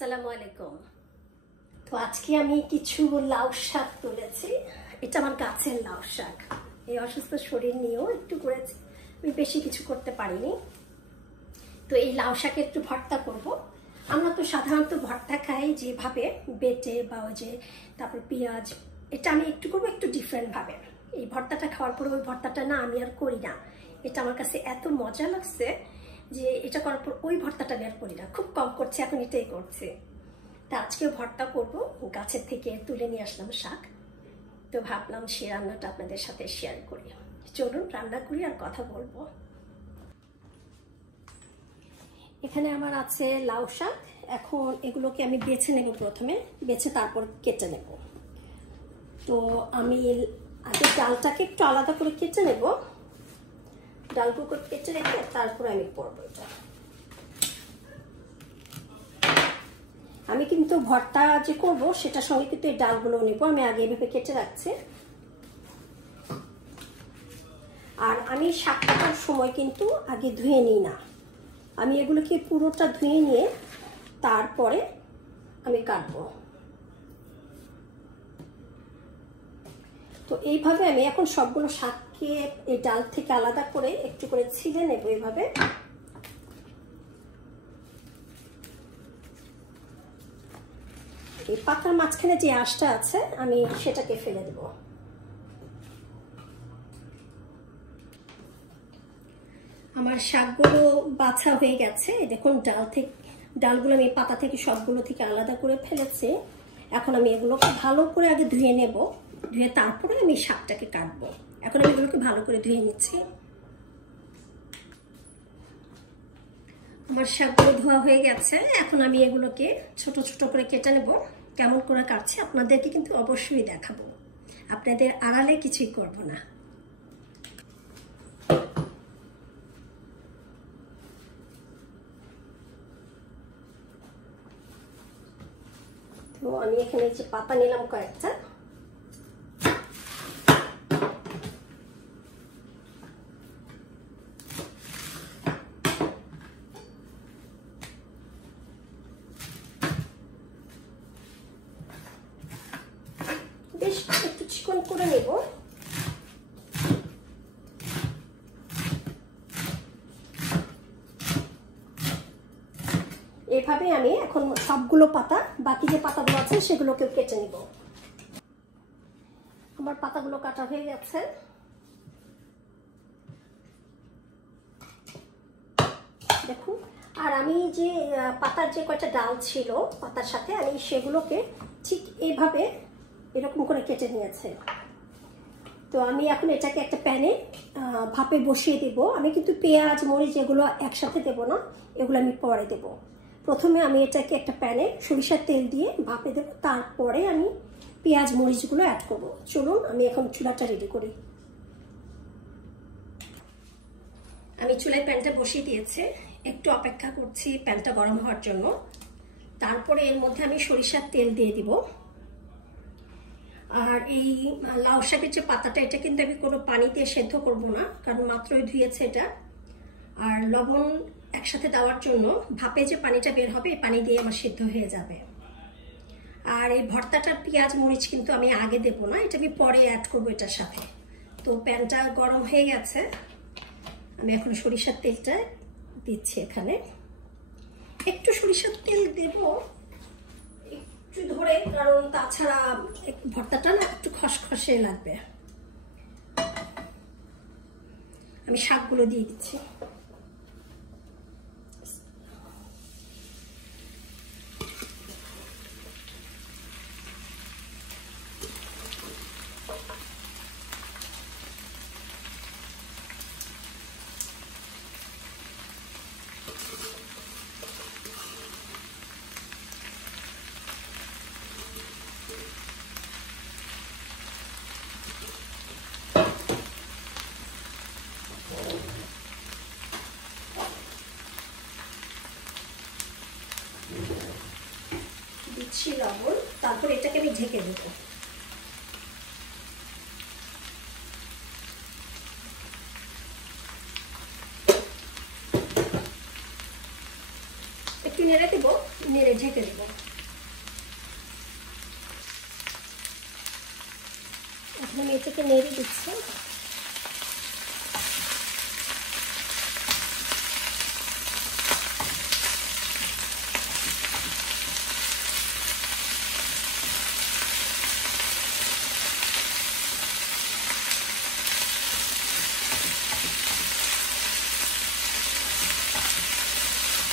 আসসালামু আলাইকুম। তো আজকে আমি কিছু লাউ শাক তুলেছি। এটা আমার গাছের লাউ শাক। এই অসুস্থ শরীর নিয়েও একটু করেছি, আমি বেশি কিছু করতে পারিনি। তো এই লাউ শাকের একটু ভর্তা করব। আমরা তো সাধারণত ভর্তা খাই যেভাবে বেটে বা ওই যে তারপর পেঁয়াজ, এটা আমি একটু করবো একটু ডিফারেন্ট ভাবে। এই ভর্তাটা খাওয়ার পরে ওই ভর্তাটা না আমি আর করি না। এটা আমার কাছে এত মজা লাগছে যে এটা করার পর ওই ভর্তাটা আমি আর করি না, খুব কম করছি, এখন এটাই করছি। তা আজকে ভর্তা করব, গাছের থেকে তুলে নিয়ে আসলাম শাক। তো ভাবলাম সে রান্নাটা আপনাদের সাথে শেয়ার করি। চলুন রান্না করি আর কথা বলবো। এখানে আমার আছে লাউ শাক। এখন এগুলোকে আমি বেছে নেব, প্রথমে বেছে তারপর কেটে নেব। তো আমি আগে ডালটাকে একটু আলাদা করে কেটে নেব, ডালগুলো কেটে রেখে তারপরে আমি করবো এটা। আমি কিন্তু ভর্তা যে করবো সেটার সঙ্গে কিন্তু এই ডালগুলো নেবো, আমি আগে এভাবে কেটে রাখছি। আর আমি শাক কাটার সময় কিন্তু আগে ধুয়ে নিই না, আমি এগুলোকে পুরোটা ধুয়ে নিয়ে তারপরে আমি কাটবো। তো এইভাবে আমি এখন সবগুলো শাককে এই ডাল থেকে আলাদা করে একটু করে ছিলে নেব এইভাবে। এই পাতার মাঝখানে যে আঁশটা আছে আমি সেটাকে ফেলে দেব। আমার শাকগুলো বাছা হয়ে গেছে, দেখুন ডালগুলো আমি পাতা থেকে সবগুলো থেকে আলাদা করে ফেলেছি। এখন আমি এগুলোকে ভালো করে আগে ধুয়ে নেব, ধুয়ে তারপরে আমি শাকটাকে কাটবো। এখন আমি এগুলোকে ভালো করে ধুয়ে নিচ্ছি। আমার শাকগুলো ধোয়া হয়ে গেছে, এখন আমি এগুলোকে ছোট ছোট করে কেটে নেব। কেমন করে কাটছি আপনাদেরকে কিন্তু অবশ্যই দেখাবো, আপনাদের আড়ালে কিছুই করব না। তো আমি এখানে যে পাতা নিলাম কয়েকটা, বেশ একটু চিকন করে নেব। এভাবে আমি এখন সবগুলো পাতা, বাকি যে পাতাগুলো আছে সেগুলোকে কেটে নিব। আমার পাতাগুলো কাটা হয়ে গেছে। দেখুন, আর আমি যে পাতার যে কয়টা ডাল ছিল পাতার সাথে, আমি সেগুলোকে ঠিক এইভাবে এরকম করে কেটে নিয়েছে। তো আমি এখন এটাকে একটা প্যানে ভাপে বসিয়ে দেব। আমি কিন্তু পেঁয়াজ মরিচ এগুলো একসাথে দেব না, এগুলো আমি পরে দেব। প্রথমে আমি এটাকে একটা প্যানে সরিষার তেল দিয়ে ভাপে দেব, তারপরে আমি পেঁয়াজ মরিচগুলো অ্যাড করব। চলুন আমি এখন চুলাটা রেডি করি। আমি চুলায় প্যানটা বসিয়ে দিয়েছি, একটু অপেক্ষা করছি প্যানটা গরম হওয়ার জন্য। তারপরে এর মধ্যে আমি সরিষার তেল দিয়ে দিব। আর এই লাউ শাকের যে পাতাটা, এটা কিন্তু আমি কোনো পানি দিয়ে সেদ্ধ করব না, কারণ মাত্রই ধুয়েছে এটা। আর লবণ একসাথে দেওয়ার জন্য ভাপে যে পানিটা বের হবে এই পানি দিয়ে আমার সেদ্ধ হয়ে যাবে। আর এই ভর্তাটার পেঁয়াজ মরিচ কিন্তু আমি আগে দেব না, এটা আমি পরে অ্যাড করবো এটার সাথে। তো প্যানটা গরম হয়ে গেছে, আমি এখন সরিষার তেলটা দিচ্ছি। এখানে একটু সরিষার তেল দেব একটু ধরে, কারণ তাছাড়া ভর্তাটা না একটু খসখসে লাগবে। আমি শাকগুলো দিয়ে দিচ্ছি। দিচ্ছি লবণ, তারপর এটাকে আমি ঢেকে দেবো। নেড়ে দেব, নেড়ে ঢেকে দেব। এখন আমি এটাকে নেড়ে দিচ্ছি।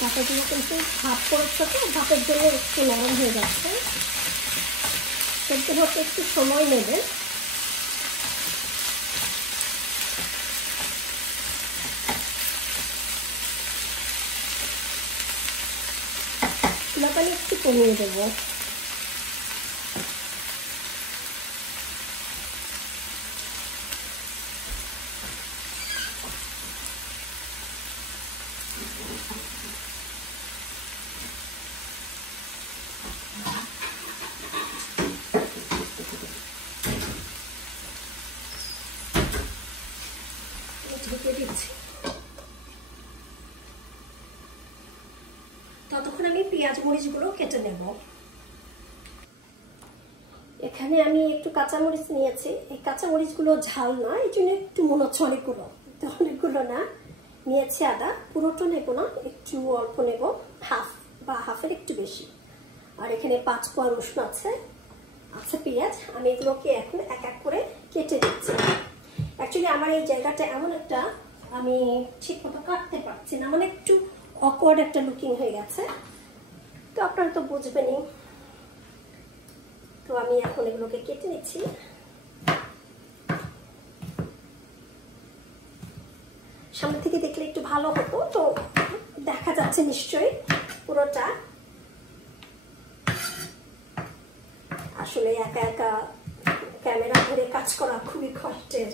পাতাগুলো কিন্তু ভাপ পড়ছে, তো ভাপের জন্য একটু নরম হয়ে যাচ্ছে। সেদ্ধ হতে একটু সময় নেবে। চুলা পানি একটু কমিয়ে দেবো। ঢেকে দিচ্ছি। ততক্ষণ আমি পেঁয়াজ মরিচগুলো কেটে নেব। এখানে আমি একটু কাঁচামরিচ নিয়েছি। এই কাঁচামরিচগুলো ঝাল না, এই জন্য একটু মনে হচ্ছে অনেকগুলো, তো অনেকগুলো না। নিয়েছি আদা, পুরোটা নেব না, একটু অল্প নেব, হাফ বা হাফের একটু বেশি। আর এখানে 5 কোয়া রসুন আছে, পেঁয়াজ। আমি এগুলোকে এখন এক এক করে কেটে দিচ্ছি। অ্যাকচুয়ালি আমার এই জায়গাটা এমন একটা, আমি ঠিক মতো কাটতে পারছি না, মানে একটু অকওয়ার্ড একটা লুকিং হয়ে গেছে, তো আপনারা তো বুঝবেনই। তো আমি এখন এগুলোকে কেটে নিচ্ছি। সামনে থেকে দেখলে একটু ভালো হতো, তো দেখা যাচ্ছে নিশ্চয়ই পুরোটা। আসলে একা একা ক্যামেরা ধরে কাজ করা খুবই কষ্টের।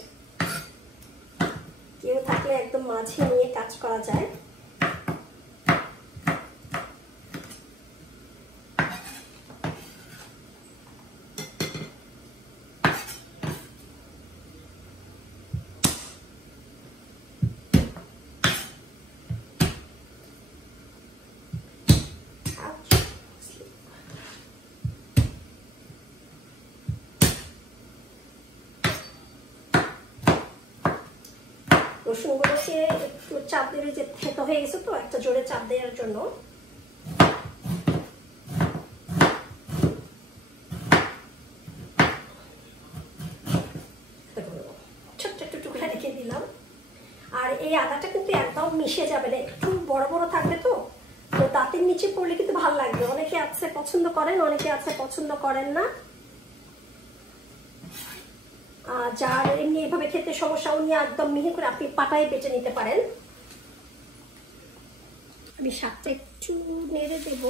কেউ থাকলে একদম মাঝে নিয়ে কাজ করা যায়। রসুনগুলোকে একটু চাপ দেবে, যে থেতো হয়ে গেছে, তো একটা জোরে চাপ দেওয়ার জন্য। ছোট্ট একটু টুকরা রেখে দিলাম। আর এই আদাটা কিন্তু একদম মিশে যাবে না, একটু বড় বড় থাকবে, তো দাঁতের নিচে পড়লে কিন্তু ভালো লাগবে। অনেকে আছে পছন্দ করেন, অনেকে আছে পছন্দ করেন না। যার এমনি এভাবে খেতে সমস্যা, উনি একদম মিহি করে আপনি পাটায় বেটে নিতে পারেন। আমি শাকটা একটু নেড়ে দেব।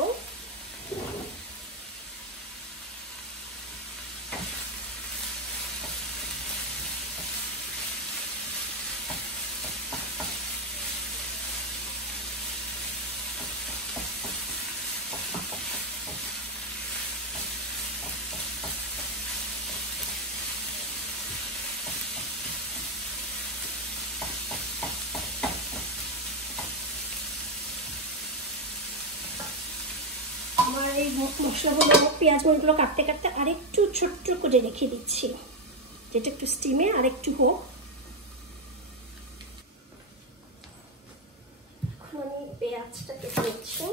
আমার এই মশলাগুলো, পেঁয়াজ মরিচগুলো কাটতে কাটতে আরেকটু ছোট্ট করে রেখে দিচ্ছি, যেটা একটু স্টিমে আরেকটু হোক। এখন আমি পেঁয়াজটা কেটে নিচ্ছি।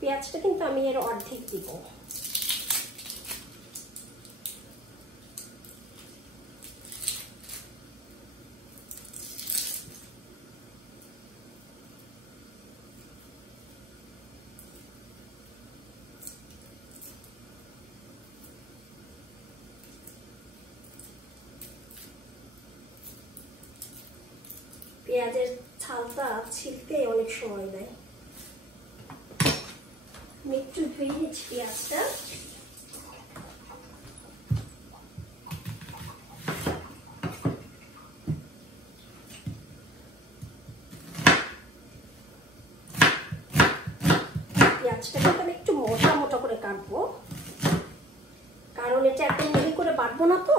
পেঁয়াজটা কিন্তু আমি এর অর্ধেক দিব। পেঁয়াজের ছালটা ছিলতে অনেক সময় দেয়। আমি একটু ধুয়ে নিচ্ছি পেঁয়াজটা। পেঁয়াজটাকে আমি একটু মোটা মোটা করে কাটবো, কারণ এটা একদম মিহি করে বাটবো না, তো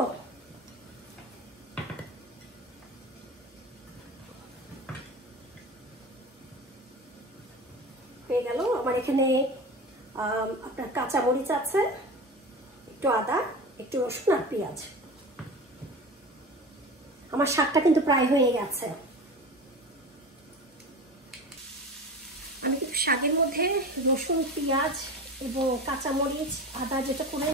হয়ে গেল। আমার এখানে আপনার কাঁচামরিচ আছে, একটু আদা, একটু রসুন আর পেঁয়াজ। আমার শাকটা কিন্তু প্রায় হয়ে গেছে। আমি কিন্তু শাকের মধ্যে রসুন, পেঁয়াজ এবং কাঁচামরিচ, আদা যেটা করে